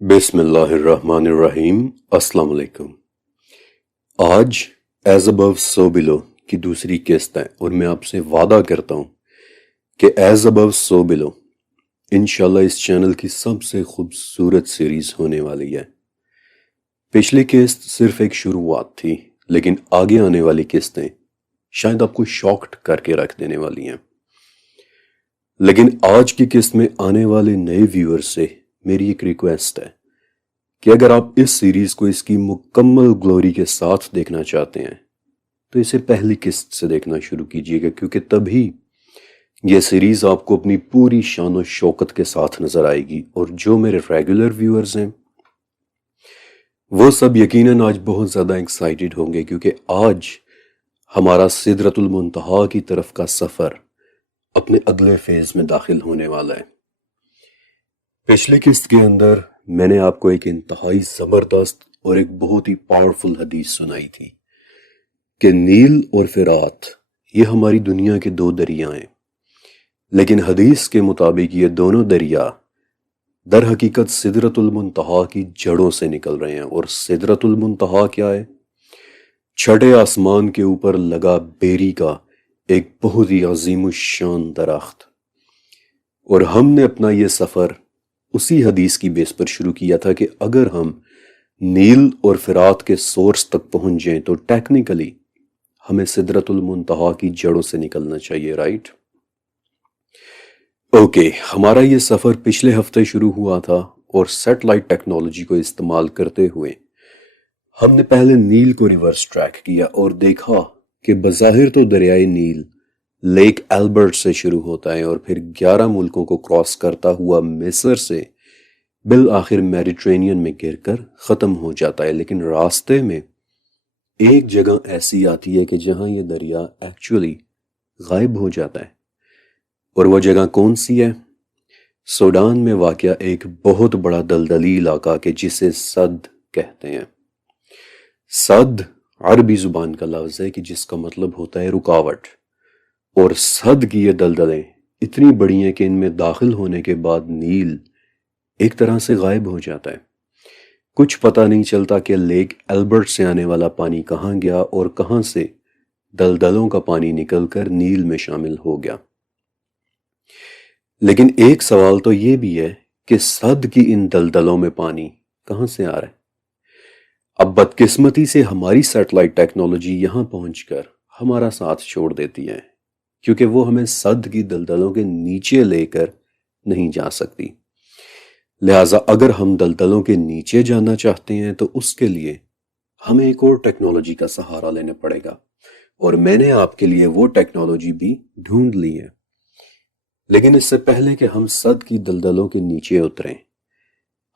بسم اللہ الرحمن الرحیم۔ السلام علیکم۔ آج ایز ابو سو بلو کی دوسری قسط ہے اور میں آپ سے وعدہ کرتا ہوں کہ ایز ابو سو بلو انشاءاللہ اس چینل کی سب سے خوبصورت سیریز ہونے والی ہے۔ پچھلی قسط صرف ایک شروعات تھی، لیکن آگے آنے والی قسطیں شاید آپ کو شاکڈ کر کے رکھ دینے والی ہیں۔ لیکن آج کی قسط میں آنے والے نئے ویور سے میری ایک ریکویسٹ ہے کہ اگر آپ اس سیریز کو اس کی مکمل گلوری کے ساتھ دیکھنا چاہتے ہیں تو اسے پہلی قسط سے دیکھنا شروع کیجیے گا، کیونکہ تبھی یہ سیریز آپ کو اپنی پوری شان و شوکت کے ساتھ نظر آئے گی۔ اور جو میرے ریگولر ویورز ہیں وہ سب یقیناً آج بہت زیادہ ایکسائٹڈ ہوں گے، کیونکہ آج ہمارا سدرۃ المنتہا کی طرف کا سفر اپنے اگلے فیز میں داخل ہونے والا ہے۔ پچھلی قسط کے اندر میں نے آپ کو ایک انتہائی زبردست اور ایک بہت ہی پاورفل حدیث سنائی تھی کہ نیل اور فرات یہ ہماری دنیا کے دو دریا ہیں، لیکن حدیث کے مطابق یہ دونوں دریا در حقیقت سدرۃ المنتہا کی جڑوں سے نکل رہے ہیں۔ اور سدرۃ المنتہا کیا ہے؟ چھٹے آسمان کے اوپر لگا بیری کا ایک بہت ہی عظیم الشان درخت۔ اور ہم نے اپنا یہ سفر اسی حدیث کی بیس پر شروع کیا تھا کہ اگر ہم نیل اور فرات کے سورس تک پہنچ جائیں تو ٹیکنیکلی ہمیں سدرۃ المنتہا کی جڑوں سے نکلنا چاہیے، رائٹ؟ اوکے، ہمارا یہ سفر پچھلے ہفتے شروع ہوا تھا اور سیٹلائٹ ٹیکنالوجی کو استعمال کرتے ہوئے ہم نے پہلے نیل کو ریورس ٹریک کیا اور دیکھا کہ بظاہر تو دریائے نیل لیک ایلبرٹ سے شروع ہوتا ہے اور پھر 11 ملکوں کو کراس کرتا ہوا مصر سے بالآخر میڈیٹرینین میں گر کر ختم ہو جاتا ہے۔ لیکن راستے میں ایک جگہ ایسی آتی ہے کہ جہاں یہ دریا ایکچولی غائب ہو جاتا ہے، اور وہ جگہ کون سی ہے؟ سوڈان میں واقع ایک بہت بڑا دلدلی علاقہ کہ جسے سد کہتے ہیں۔ سد عربی زبان کا لفظ ہے کہ جس کا مطلب ہوتا ہے رکاوٹ، اور سد کی یہ دلدلیں اتنی بڑی ہیں کہ ان میں داخل ہونے کے بعد نیل ایک طرح سے غائب ہو جاتا ہے۔ کچھ پتہ نہیں چلتا کہ لیک ایلبرٹ سے آنے والا پانی کہاں گیا اور کہاں سے دلدلوں کا پانی نکل کر نیل میں شامل ہو گیا۔ لیکن ایک سوال تو یہ بھی ہے کہ سد کی ان دلدلوں میں پانی کہاں سے آ رہا ہے؟ اب بدقسمتی سے ہماری سیٹلائٹ ٹیکنالوجی یہاں پہنچ کر ہمارا ساتھ چھوڑ دیتی ہے، کیونکہ وہ ہمیں سد کی دلدلوں کے نیچے لے کر نہیں جا سکتی۔ لہٰذا اگر ہم دلدلوں کے نیچے جانا چاہتے ہیں تو اس کے لیے ہمیں ایک اور ٹیکنالوجی کا سہارا لینا پڑے گا، اور میں نے آپ کے لیے وہ ٹیکنالوجی بھی ڈھونڈ لی ہے۔ لیکن اس سے پہلے کہ ہم سد کی دلدلوں کے نیچے اتریں،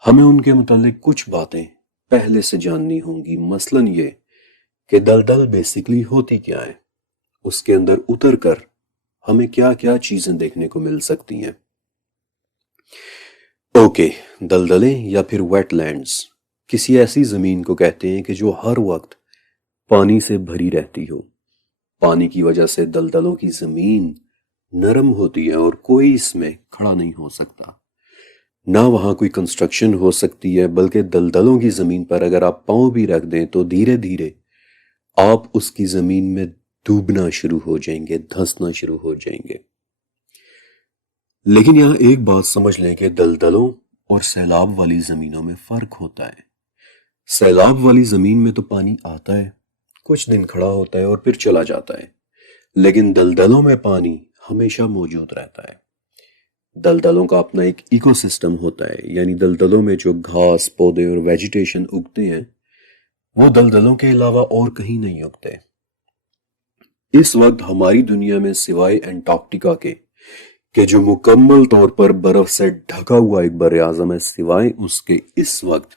ہمیں ان کے متعلق کچھ باتیں پہلے سے جاننی ہوں گی، مثلاً یہ کہ دلدل بیسیکلی ہوتی کیا ہے، اس کے اندر اتر کر ہمیں کیا کیا چیزیں دیکھنے کو مل سکتی ہیں۔ اوکے، دلدلیں یا پھر ویٹ لینڈز کسی ایسی زمین کو کہتے ہیں کہ جو ہر وقت پانی سے بھری رہتی ہو۔ پانی کی وجہ سے دلدلوں کی زمین نرم ہوتی ہے اور کوئی اس میں کھڑا نہیں ہو سکتا، نہ وہاں کوئی کنسٹرکشن ہو سکتی ہے، بلکہ دلدلوں کی زمین پر اگر آپ پاؤں بھی رکھ دیں تو دھیرے دھیرے آپ اس کی زمین میں ڈوبنا شروع ہو جائیں گے، دھنسنا شروع ہو جائیں گے۔ لیکن یہاں ایک بات سمجھ لیں کہ دلدلوں اور سیلاب والی زمینوں میں فرق ہوتا ہے۔ سیلاب والی زمین میں تو پانی آتا ہے، کچھ دن کھڑا ہوتا ہے اور پھر چلا جاتا ہے، لیکن دلدلوں میں پانی ہمیشہ موجود رہتا ہے۔ دلدلوں کا اپنا ایک ایکو سسٹم ہوتا ہے، یعنی دلدلوں میں جو گھاس، پودے اور ویجیٹیشن اگتے ہیں وہ دلدلوں کے علاوہ اور کہیں نہیں اگتے۔ اس وقت ہماری دنیا میں سوائے انٹارکٹیکا کے کہ جو مکمل طور پر برف سے ڈھکا ہوا ایک بر اعظم ہے، سوائے اس کے اس وقت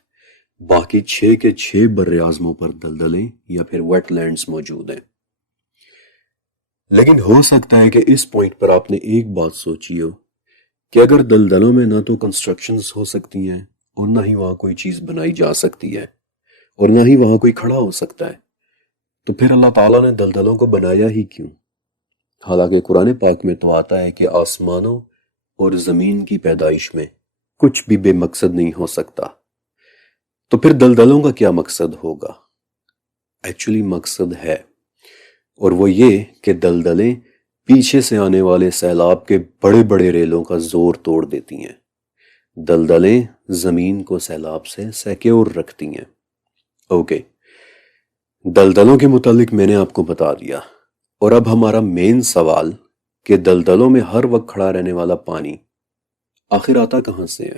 باقی 6 کے 6 بر اعظموں پر دلدلیں یا پھر ویٹ لینڈز موجود ہیں۔ لیکن ہو سکتا ہے کہ اس پوائنٹ پر آپ نے ایک بات سوچی ہو کہ اگر دلدلوں میں نہ تو کنسٹرکشنز ہو سکتی ہیں اور نہ ہی وہاں کوئی چیز بنائی جا سکتی ہے اور نہ ہی وہاں کوئی کھڑا ہو سکتا ہے، تو پھر اللہ تعالیٰ نے دلدلوں کو بنایا ہی کیوں؟ حالانکہ قرآن پاک میں تو آتا ہے کہ آسمانوں اور زمین کی پیدائش میں کچھ بھی بے مقصد نہیں ہو سکتا، تو پھر دلدلوں کا کیا مقصد ہوگا؟ ایکچولی مقصد ہے، اور وہ یہ کہ دلدلیں پیچھے سے آنے والے سیلاب کے بڑے بڑے ریلوں کا زور توڑ دیتی ہیں۔ دلدلیں زمین کو سیلاب سے سیکیور رکھتی ہیں۔ اوکے، دلدلوں کے متعلق میں نے آپ کو بتا دیا، اور اب ہمارا مین سوال کہ دلدلوں میں ہر وقت کھڑا رہنے والا پانی آخر آتا کہاں سے ہے؟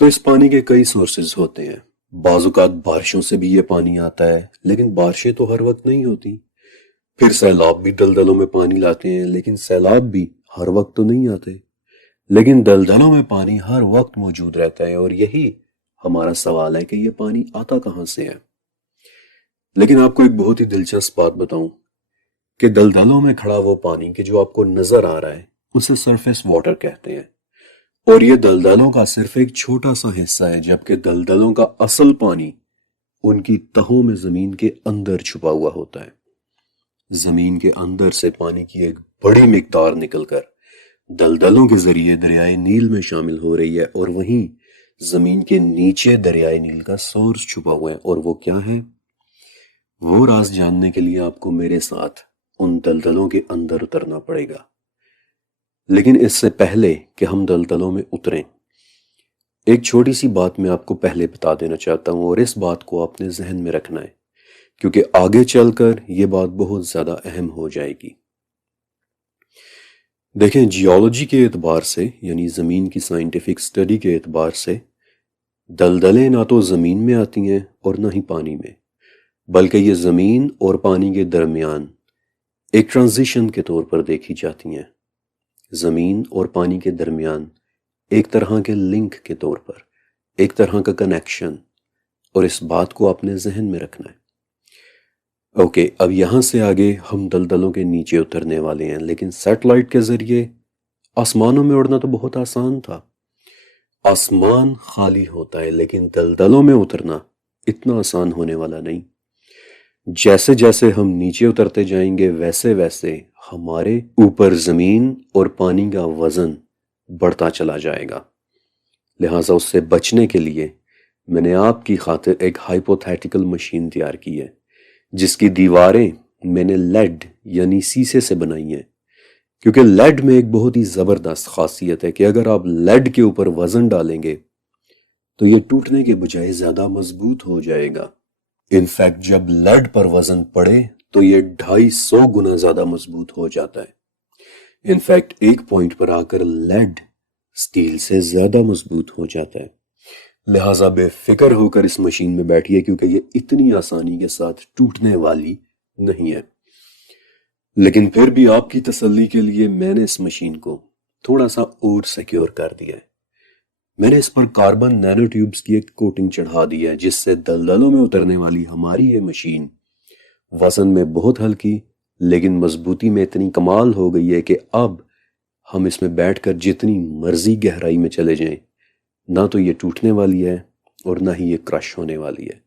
تو اس پانی کے کئی سورسز ہوتے ہیں۔ بعض اوقات بارشوں سے بھی یہ پانی آتا ہے، لیکن بارشیں تو ہر وقت نہیں ہوتی۔ پھر سیلاب بھی دلدلوں میں پانی لاتے ہیں، لیکن سیلاب بھی ہر وقت تو نہیں آتے۔ لیکن دلدلوں میں پانی ہر وقت موجود رہتا ہے، اور یہی ہمارا سوال ہے کہ یہ پانی آتا کہاں سے ہے۔ لیکن آپ کو ایک بہت ہی دلچسپ بات بتاؤں کہ دلدلوں میں کھڑا وہ پانی کہ جو آپ کو نظر آ رہا ہے اسے سرفیس واٹر کہتے ہیں، اور یہ دلدلوں کا صرف ایک چھوٹا سا حصہ ہے، جبکہ دلدلوں کا اصل پانی ان کی تہوں میں زمین کے اندر چھپا ہوا ہوتا ہے۔ زمین کے اندر سے پانی کی ایک بڑی مقدار نکل کر دلدلوں کے ذریعے دریائے نیل میں شامل ہو رہی ہے، اور وہیں زمین کے نیچے دریائے نیل کا سورس چھپا ہوا ہے، اور وہ کیا ہے؟ وہ راز جاننے کے لیے آپ کو میرے ساتھ ان دلدلوں کے اندر اترنا پڑے گا۔ لیکن اس سے پہلے کہ ہم دلدلوں میں اتریں، ایک چھوٹی سی بات میں آپ کو پہلے بتا دینا چاہتا ہوں، اور اس بات کو اپنے ذہن میں رکھنا ہے، کیونکہ آگے چل کر یہ بات بہت زیادہ اہم ہو جائے گی۔ دیکھیں، جیولوجی کے اعتبار سے، یعنی زمین کی سائنٹیفک سٹڈی کے اعتبار سے، دلدلیں نہ تو زمین میں آتی ہیں اور نہ ہی پانی میں، بلکہ یہ زمین اور پانی کے درمیان ایک ٹرانزیشن کے طور پر دیکھی جاتی ہیں۔ زمین اور پانی کے درمیان ایک طرح کے لنک کے طور پر، ایک طرح کا کنیکشن، اور اس بات کو اپنے ذہن میں رکھنا ہے۔ اوکے، اب یہاں سے آگے ہم دلدلوں کے نیچے اترنے والے ہیں، لیکن سیٹلائٹ کے ذریعے آسمانوں میں اڑنا تو بہت آسان تھا۔ آسمان خالی ہوتا ہے، لیکن دلدلوں میں اترنا اتنا آسان ہونے والا نہیں۔ جیسے جیسے ہم نیچے اترتے جائیں گے، ویسے ویسے ہمارے اوپر زمین اور پانی کا وزن بڑھتا چلا جائے گا۔ لہٰذا اس سے بچنے کے لیے میں نے آپ کی خاطر ایک ہائپوتھیٹیکل مشین تیار کی ہے، جس کی دیواریں میں نے لیڈ یعنی سیسے سے بنائی ہیں، کیونکہ لیڈ میں ایک بہت ہی زبردست خاصیت ہے کہ اگر آپ لیڈ کے اوپر وزن ڈالیں گے تو یہ ٹوٹنے کے بجائے زیادہ مضبوط ہو جائے گا۔ انفیکٹ جب لیڈ پر وزن پڑے تو یہ 250 گنا زیادہ مضبوط ہو جاتا ہے۔ انفیکٹ ایک پوائنٹ پر آ کر لیڈ سٹیل سے زیادہ مضبوط ہو جاتا ہے۔ لہٰذا بے فکر ہو کر اس مشین میں بیٹھیے، کیونکہ یہ اتنی آسانی کے ساتھ ٹوٹنے والی نہیں ہے۔ لیکن پھر بھی آپ کی تسلی کے لیے میں نے اس مشین کو تھوڑا سا اور سیکیور کر دیا ہے۔ میں نے اس پر کاربن نینو ٹیوبز کی ایک کوٹنگ چڑھا دی ہے، جس سے دلدلوں میں اترنے والی ہماری یہ مشین وزن میں بہت ہلکی لیکن مضبوطی میں اتنی کمال ہو گئی ہے کہ اب ہم اس میں بیٹھ کر جتنی مرضی گہرائی میں چلے جائیں، نہ تو یہ ٹوٹنے والی ہے اور نہ ہی یہ کرش ہونے والی ہے۔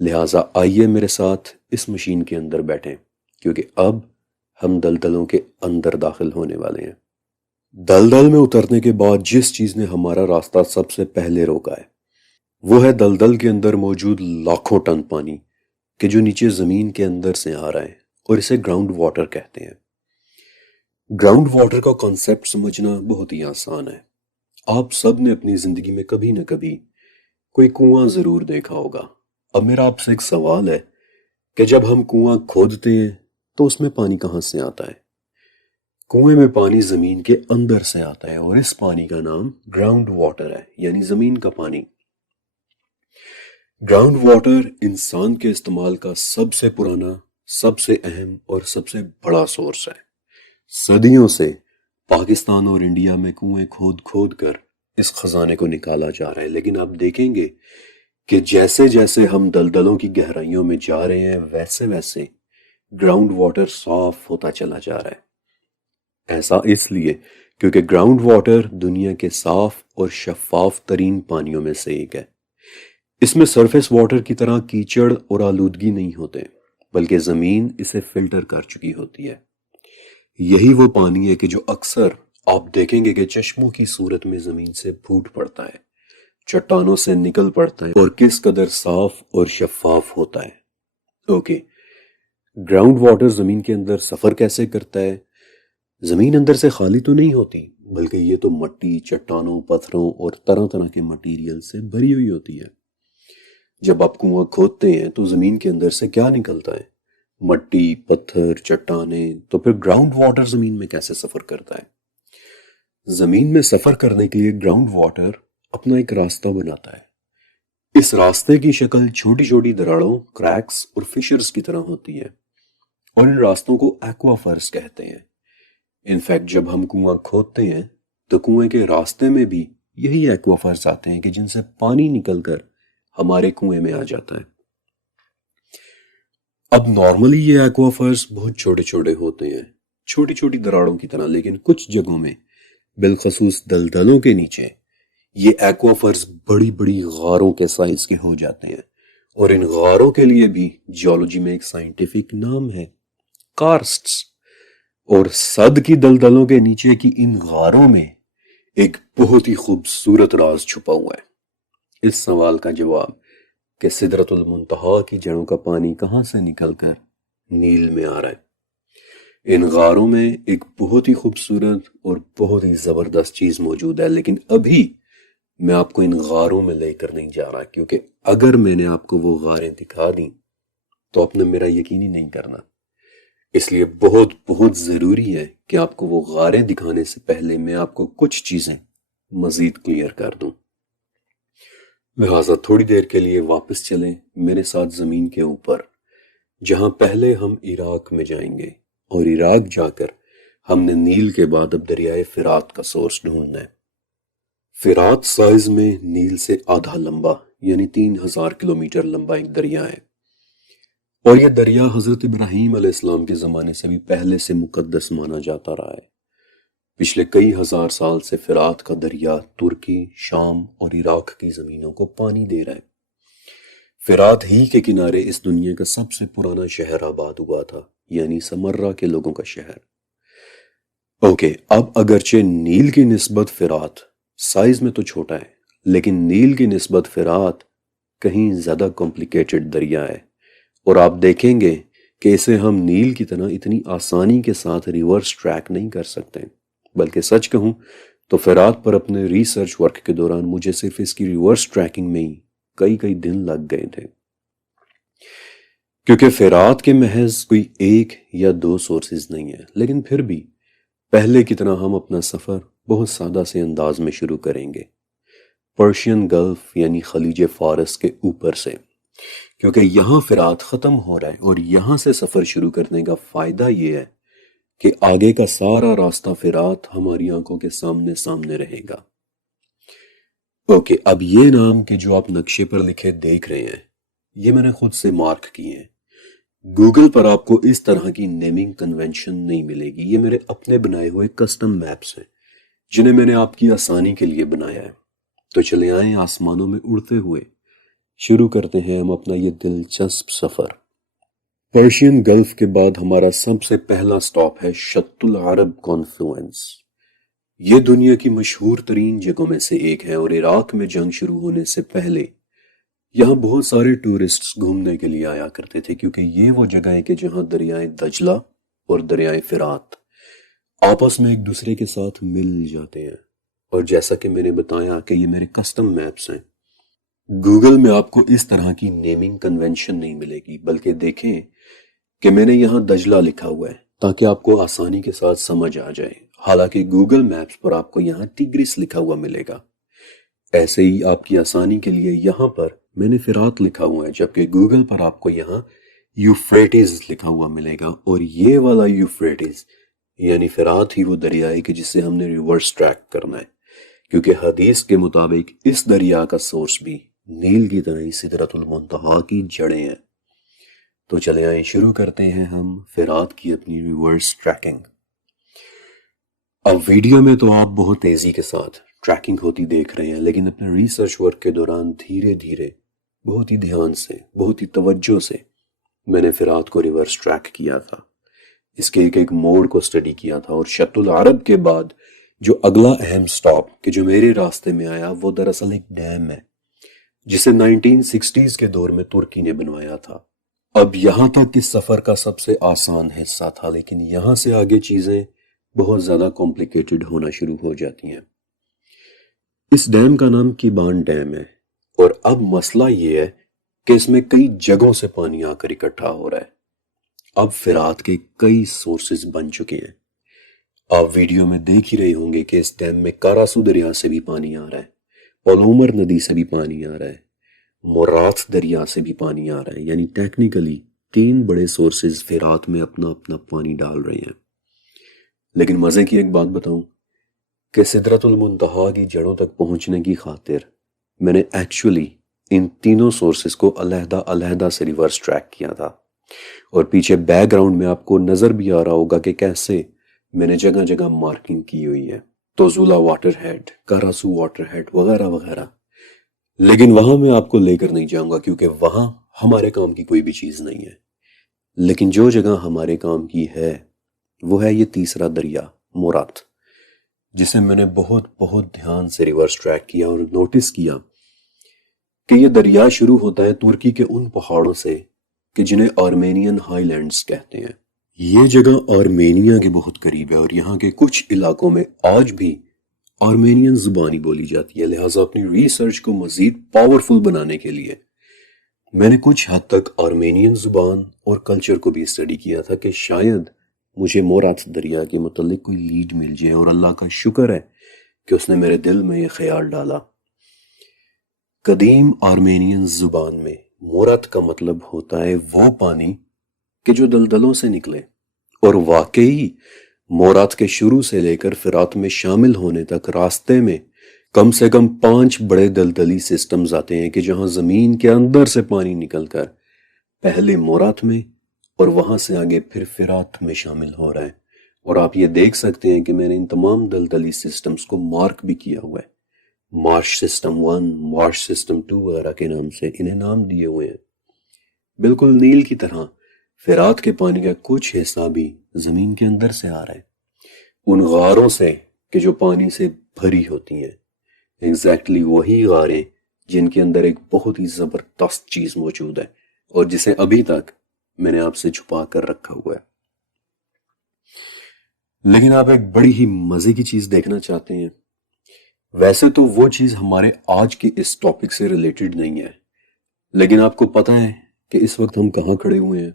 لہٰذا آئیے میرے ساتھ اس مشین کے اندر بیٹھیں، کیونکہ اب ہم دلدلوں کے اندر داخل ہونے والے ہیں۔ دلدل میں اترنے کے بعد جس چیز نے ہمارا راستہ سب سے پہلے روکا ہے وہ ہے دلدل کے اندر موجود لاکھوں ٹن پانی کہ جو نیچے زمین کے اندر سے آ رہا ہے، اور اسے گراؤنڈ واٹر کہتے ہیں۔ گراؤنڈ واٹر کا کانسیپٹ سمجھنا بہت ہی آسان ہے۔ آپ سب نے اپنی زندگی میں کبھی نہ کبھی کوئی کنواں ضرور دیکھا ہوگا۔ اب میرا آپ سے ایک سوال ہے کہ جب ہم کنواں کھودتے ہیں تو اس میں پانی کہاں سے آتا ہے؟ کنویں میں پانی زمین کے اندر سے آتا ہے، اور اس پانی کا نام گراؤنڈ واٹر ہے، یعنی زمین کا پانی۔ گراؤنڈ واٹر انسان کے استعمال کا سب سے پرانا، سب سے اہم اور سب سے بڑا سورس ہے۔ صدیوں سے پاکستان اور انڈیا میں کنویں کھود کھود کر اس خزانے کو نکالا جا رہا ہے، لیکن آپ دیکھیں گے کہ جیسے جیسے ہم دلدلوں کی گہرائیوں میں جا رہے ہیں، ویسے ویسے گراؤنڈ واٹر صاف ہوتا چلا جا رہا ہے۔ ایسا اس لیے کیونکہ گراؤنڈ واٹر دنیا کے صاف اور شفاف ترین پانیوں میں سے ایک ہے۔ اس میں سرفیس واٹر کی طرح کیچڑ اور آلودگی نہیں ہوتے، بلکہ زمین اسے فلٹر کر چکی ہوتی ہے۔ یہی وہ پانی ہے کہ جو اکثر آپ دیکھیں گے کہ چشموں کی صورت میں زمین سے پھوٹ پڑتا ہے، چٹانوں سے نکل پڑتا ہے اور کس قدر صاف اور شفاف ہوتا ہے۔ اوکے، گراؤنڈ واٹر زمین کے اندر سفر کیسے کرتا ہے؟ زمین اندر سے خالی تو نہیں ہوتی، بلکہ یہ تو مٹی، چٹانوں، پتھروں اور طرح طرح کے مٹیریل سے بھری ہوئی ہوتی ہے۔ جب آپ کنواں کھودتے ہیں تو زمین کے اندر سے کیا نکلتا ہے؟ مٹی، پتھر، چٹانیں۔ تو پھر گراؤنڈ واٹر زمین میں کیسے سفر کرتا ہے؟ زمین میں سفر کرنے کے لیے گراؤنڈ واٹر اپنا ایک راستہ بناتا ہے۔ اس راستے کی شکل چھوٹی چھوٹی دراڑوں، کریکس اور فشرز کی طرح ہوتی ہے، اور ان راستوں کو ایکوافرز کہتے ہیں۔ انفیکٹ جب ہم کنواں کھودتے ہیں تو کنویں کے راستے میں بھی یہی ایکوافرز آتے ہیں کہ جن سے پانی نکل کر ہمارے کنویں میں آ جاتا ہے۔ اب نارملی یہ ایکوافرز بہت چھوٹے چھوٹے ہوتے ہیں، چھوٹی چھوٹی دراڑوں کی طرح، لیکن کچھ جگہوں میں بالخصوص دلدلوں کے نیچے یہ ایکوافرز بڑی بڑی غاروں کے سائز کے ہو جاتے ہیں، اور ان غاروں کے لیے بھی جیولوجی میں ایک سائنٹیفک نام ہے، کارسٹس۔ اور صد کی دلدلوں کے نیچے کی ان غاروں میں ایک بہت ہی خوبصورت راز چھپا ہوا ہے۔ اس سوال کا جواب کہ سدرۃ المنتہا کی جڑوں کا پانی کہاں سے نکل کر نیل میں آ رہا ہے، ان غاروں میں ایک بہت ہی خوبصورت اور بہت ہی زبردست چیز موجود ہے، لیکن ابھی میں آپ کو ان غاروں میں لے کر نہیں جا رہا، کیونکہ اگر میں نے آپ کو وہ غاریں دکھا دیں تو آپ نے میرا یقین ہی نہیں کرنا۔ اس لیے بہت بہت ضروری ہے کہ آپ کو وہ غاریں دکھانے سے پہلے میں آپ کو کچھ چیزیں مزید کلیئر کر دوں۔ لہٰذا تھوڑی دیر کے لیے واپس چلیں میرے ساتھ زمین کے اوپر، جہاں پہلے ہم عراق میں جائیں گے، اور عراق جا کر ہم نے نیل کے بعد اب دریائے فرات کا سورس ڈھونڈنا ہے۔ فرات سائز میں نیل سے آدھا لمبا، یعنی 3000 کلومیٹر لمبا ایک دریا ہے، اور یہ دریا حضرت ابراہیم علیہ السلام کے زمانے سے بھی پہلے سے مقدس مانا جاتا رہا ہے۔ پچھلے کئی ہزار سال سے فرات کا دریا ترکی، شام اور عراق کی زمینوں کو پانی دے رہا ہے۔ فرات ہی کے کنارے اس دنیا کا سب سے پرانا شہر آباد ہوا تھا، یعنی سمرہ کے لوگوں کا شہر۔ اوکے، اب اگرچہ نیل کی نسبت فرات سائز میں تو چھوٹا ہے، لیکن نیل کی نسبت فرات کہیں زیادہ کمپلیکیٹڈ دریا ہے، اور آپ دیکھیں گے کہ اسے ہم نیل کی طرح اتنی آسانی کے ساتھ ریورس ٹریک نہیں کر سکتے، بلکہ سچ کہوں تو فرات پر اپنے ریسرچ ورک کے دوران مجھے صرف اس کی ریورس ٹریکنگ میں ہی کئی دن لگ گئے تھے، کیونکہ فرات کے محض کوئی ایک یا دو سورسز نہیں ہیں۔ لیکن پھر بھی پہلے کی طرح ہم اپنا سفر بہت سادہ سے انداز میں شروع کریں گے، پرشین گلف یعنی خلیج فارس کے اوپر سے، کیونکہ یہاں فرات ختم ہو رہا ہے، اور یہاں سے سفر شروع کرنے کا فائدہ یہ ہے کہ آگے کا سارا راستہ فرات ہماری آنکھوں کے سامنے رہے گا۔ اوکے، اب یہ نام کہ جو آپ نقشے پر لکھے دیکھ رہے ہیں، یہ میں نے خود سے مارک کیے ہیں۔ گوگل پر آپ کو اس طرح کی نیمنگ کنونشن نہیں ملے گی، یہ میرے اپنے بنائے ہوئے کسٹم میپس ہیں جنہیں میں نے آپ کی آسانی کے لیے بنایا ہے۔ تو چلے آئیں آسمانوں میں اڑتے ہوئے شروع کرتے ہیں ہم اپنا یہ دلچسپ سفر۔ پرشین گلف کے بعد ہمارا سب سے پہلا سٹاپ ہے شط العرب کانفلوئنس۔ یہ دنیا کی مشہور ترین جگہوں میں سے ایک ہے، اور عراق میں جنگ شروع ہونے سے پہلے یہاں بہت سارے ٹورسٹس گھومنے کے لیے آیا کرتے تھے، کیونکہ یہ وہ جگہ ہے کہ جہاں دریائے دجلہ اور دریائے فرات آپس میں ایک دوسرے کے ساتھ مل جاتے ہیں۔ اور جیسا کہ میں نے بتایا کہ یہ میرے کسٹم میپس ہیں، گوگل میں آپ کو اس طرح کی نیمنگ کنونشن نہیں ملے گی، بلکہ دیکھیں کہ میں نے یہاں دجلہ لکھا ہوا ہے تاکہ آپ کو آسانی کے ساتھ سمجھ آ جائے، حالانکہ گوگل میپس پر آپ کو یہاں ٹیگریس لکھا ہوا ملے گا۔ ایسے ہی آپ کی آسانی کے لیے یہاں پر میں نے فرات لکھا ہوا ہے، جبکہ گوگل پر آپ کو یہاں یوفریٹس لکھا ہوا ملے گا، اور یہ والا یوفریٹس یعنی فرات ہی وہ دریا ہے کہ جسے ہم نے ریورس ٹریک کرنا ہے، کیونکہ حدیث کے مطابق اس دریا کا سورس بھی نیل کی طرح ہی سدرۃ المنتہا کی جڑیں ہیں۔ تو چلے آئیں شروع کرتے ہیں ہم فرات کی اپنی ریورس ٹریکنگ۔ اب ویڈیو میں تو آپ بہت تیزی کے ساتھ ٹریکنگ ہوتی دیکھ رہے ہیں، لیکن اپنے ریسرچ ورک کے دوران دھیرے دھیرے بہت ہی دھیان سے، بہت ہی توجہ سے میں نے فرات کو ریورس ٹریک کیا تھا، اس کے ایک موڑ کو سٹڈی کیا تھا، اور شط العرب کے بعد جو اگلا اہم سٹاپ کہ جو میرے راستے میں آیا وہ دراصل ایک ڈیم ہے جسے 1960s کے دور میں ترکی نے بنوایا تھا۔ اب یہاں تک اس سفر کا سب سے آسان حصہ تھا، لیکن یہاں سے آگے چیزیں بہت زیادہ کمپلیکیٹڈ ہونا شروع ہو جاتی ہیں۔ اس ڈیم کا نام کیبان ڈیم ہے، اور اب مسئلہ یہ ہے کہ اس میں کئی جگہوں سے پانی آ کر اکٹھا ہو رہا ہے۔ اب فرات کے کئی سورسز بن چکے ہیں۔ آپ ویڈیو میں دیکھ ہی رہے ہوں گے کہ اس ڈیم میں کاراسو دریا سے بھی پانی آ رہا ہے، پولومر ندی سے بھی پانی آ رہا ہے، مورات دریا سے بھی پانی آ رہا ہے، یعنی ٹیکنیکلی 3 بڑے سورسز فرات میں اپنا اپنا پانی ڈال رہے ہیں۔ لیکن مزے کی ایک بات بتاؤں کہ سدرۃ المنتہا کی جڑوں تک پہنچنے کی خاطر میں نے ایکچولی ان تینوں سورسز کو علیحدہ علیحدہ سے ریورس ٹریک کیا تھا، اور پیچھے بیک گراؤنڈ میں آپ کو نظر بھی آ رہا ہوگا کہ کیسے میں نے جگہ جگہ مارکنگ کی ہوئی ہے، توزولا واٹر ہیڈ، کاراسو واٹر ہیڈ وغیرہ وغیرہ۔ لیکن وہاں میں آپ کو لے کر نہیں جاؤں گا کیونکہ وہاں ہمارے کام کی کوئی بھی چیز نہیں ہے۔ لیکن جو جگہ ہمارے کام کی ہے وہ ہے یہ تیسرا دریا مورات، جسے میں نے بہت بہت دھیان سے ریورس ٹریک کیا اور نوٹس کیا کہ یہ دریا شروع ہوتا ہے ترکی کے ان پہاڑوں سے کہ جنہیں آرمینین ہائی لینڈز کہتے ہیں۔ یہ جگہ آرمینیا کے بہت قریب ہے، اور یہاں کے کچھ علاقوں میں آج بھی آرمینین زبانی بولی جاتی ہے۔ لہٰذا اپنی ریسرچ کو مزید پاورفل بنانے کے لیے میں نے کچھ حد تک آرمینین زبان اور کلچر کو بھی اسٹڈی کیا تھا کہ شاید مجھے مورات دریا کے متعلق کوئی لیڈ مل جائے، اور اللہ کا شکر ہے کہ اس نے میرے دل میں یہ خیال ڈالا۔ قدیم آرمینین زبان میں مورات کا مطلب ہوتا ہے وہ پانی کہ جو دلدلوں سے نکلے، اور واقعی مورات کے شروع سے لے کر فرات میں شامل ہونے تک راستے میں کم سے کم 5 بڑے دلدلی سسٹمز آتے ہیں کہ جہاں زمین کے اندر سے پانی نکل کر پہلے مورات میں اور وہاں سے آگے پھر فرات میں شامل ہو رہا ہے۔ اور آپ یہ دیکھ سکتے ہیں کہ میں نے ان تمام دلدلی سسٹمز کو مارک بھی کیا ہوا ہے، مارش سسٹم 1، مارش سسٹم 2 وغیرہ کے نام سے انہیں نام دیے ہوئے ہیں۔ بالکل نیل کی طرح فرات کے پانی کا کچھ حصہ بھی زمین کے اندر سے آ رہا ہے، ان غاروں سے کہ جو پانی سے بھری ہوتی ہیں، ایگزیکٹلی وہی غاریں جن کے اندر ایک بہت ہی زبردست چیز موجود ہے اور جسے ابھی تک میں نے آپ سے چھپا کر رکھا ہوا ہے۔ لیکن آپ ایک بڑی ہی مزے کی چیز دیکھنا چاہتے ہیں۔ ویسے تو وہ چیز ہمارے آج کے اس ٹاپک سے ریلیٹڈ نہیں ہے، لیکن آپ کو پتہ ہے کہ اس وقت ہم کہاں کھڑے ہوئے ہیں؟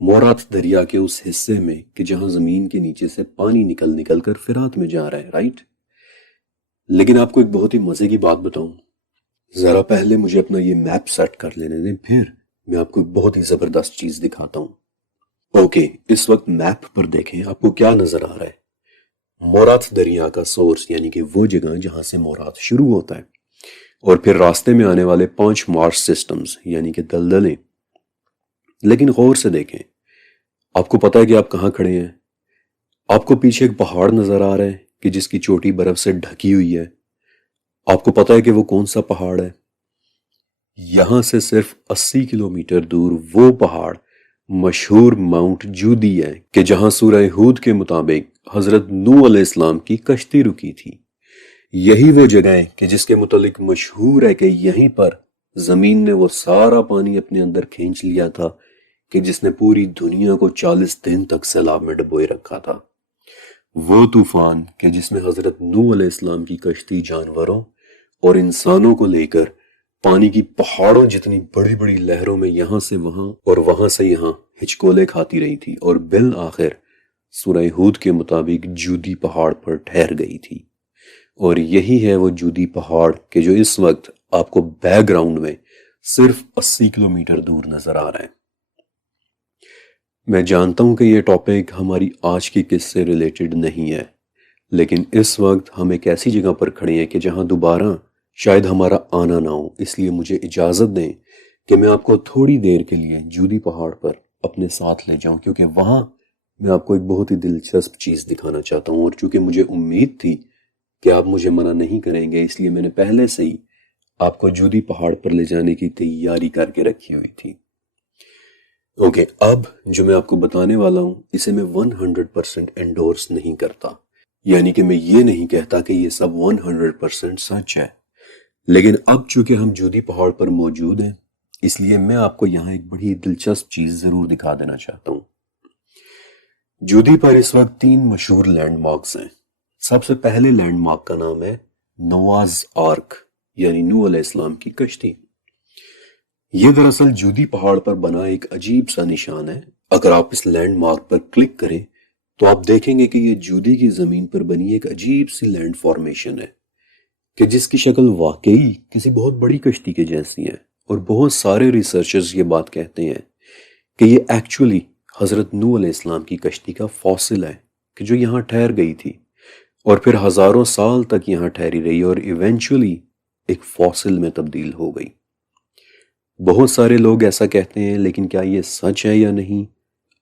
مورات دریا کے اس حصے میں کہ جہاں زمین کے نیچے سے پانی نکل کر فرات میں جا رہا ہے، رائٹ؟ لیکن آپ کو ایک بہت ہی مزے کی بات بتاؤں، ذرا پہلے مجھے اپنا یہ میپ سیٹ کر لینے دیں، پھر میں آپ کو ایک بہت ہی زبردست چیز دکھاتا ہوں۔ اوکے، اس وقت میپ پر دیکھیں آپ کو کیا نظر آ رہا ہے۔ مورات دریا کا سورس یعنی کہ وہ جگہ جہاں سے مورات شروع ہوتا ہے، اور پھر راستے میں آنے والے 5 مارش سسٹمز یعنی کہ دلدلیں۔ لیکن غور سے دیکھیں، آپ کو پتا ہے کہ آپ کہاں کھڑے ہیں؟ آپ کو پیچھے ایک پہاڑ نظر آ رہا ہے کہ جس کی چوٹی برف سے ڈھکی ہوئی ہے۔ آپ کو پتا ہے کہ وہ کون سا پہاڑ ہے؟ یہاں سے صرف 80 کلومیٹر دور وہ پہاڑ مشہور ماؤنٹ جودی ہے کہ جہاں سورہ ہود کے مطابق حضرت نوح علیہ السلام کی کشتی رکی تھی۔ یہی وہ جگہ ہے کہ جس کے متعلق مشہور ہے کہ یہیں پر زمین نے وہ سارا پانی اپنے اندر کھینچ لیا تھا کہ جس نے پوری دنیا کو 40 دن تک سیلاب میں ڈبوئے رکھا تھا۔ وہ طوفان کہ جس میں حضرت نوح علیہ السلام کی کشتی جانوروں اور انسانوں کو لے کر پانی کی پہاڑوں جتنی بڑی بڑی لہروں میں یہاں سے وہاں اور وہاں سے یہاں ہچکولے کھاتی رہی تھی، اور بالآخر سورہ ہود کے مطابق جودی پہاڑ پر ٹھہر گئی تھی۔ اور یہی ہے وہ جودی پہاڑ کہ جو اس وقت آپ کو بیک گراؤنڈ میں صرف 80 کلومیٹر دور نظر آ رہا ہے۔ میں جانتا ہوں کہ یہ ٹاپک ہماری آج کی قصے سے ریلیٹڈ نہیں ہے، لیکن اس وقت ہم ایک ایسی جگہ پر کھڑے ہیں کہ جہاں دوبارہ شاید ہمارا آنا نہ ہو، اس لیے مجھے اجازت دیں کہ میں آپ کو تھوڑی دیر کے لیے جودی پہاڑ پر اپنے ساتھ لے جاؤں، کیونکہ وہاں میں آپ کو ایک بہت ہی دلچسپ چیز دکھانا چاہتا ہوں، اور چونکہ مجھے امید تھی کہ آپ مجھے منع نہیں کریں گے، اس لیے میں نے پہلے سے ہی آپ کو جودی پہاڑ پر لے جانے کی تیاری کر کے رکھی ہوئی تھی۔ اوکے، اب جو میں آپ کو بتانے والا ہوں اسے میں 100% انڈورس نہیں کرتا، یعنی کہ میں یہ نہیں کہتا کہ یہ سب 100% سچ ہے، لیکن اب چونکہ ہم جودی پہاڑ پر موجود ہیں اس لیے میں آپ کو یہاں ایک بڑی دلچسپ چیز ضرور دکھا دینا چاہتا ہوں۔ جودی پر اس وقت 3 مشہور لینڈ مارکس ہیں۔ سب سے پہلے لینڈ مارک کا نام ہے نوآز آرک، یعنی نوح علیہ السلام کی کشتی۔ یہ دراصل جودی پہاڑ پر بنا ایک عجیب سا نشان ہے۔ اگر آپ اس لینڈ مارک پر کلک کریں تو آپ دیکھیں گے کہ یہ جودی کی زمین پر بنی ایک عجیب سی لینڈ فارمیشن ہے کہ جس کی شکل واقعی کسی بہت بڑی کشتی کے جیسی ہے، اور بہت سارے ریسرچرز یہ بات کہتے ہیں کہ یہ ایکچولی حضرت نوح علیہ السلام کی کشتی کا فاسل ہے کہ جو یہاں ٹھہر گئی تھی اور پھر ہزاروں سال تک یہاں ٹھہری رہی اور ایونچولی ایک فاسل میں تبدیل ہو گئی۔ بہت سارے لوگ ایسا کہتے ہیں، لیکن کیا یہ سچ ہے یا نہیں،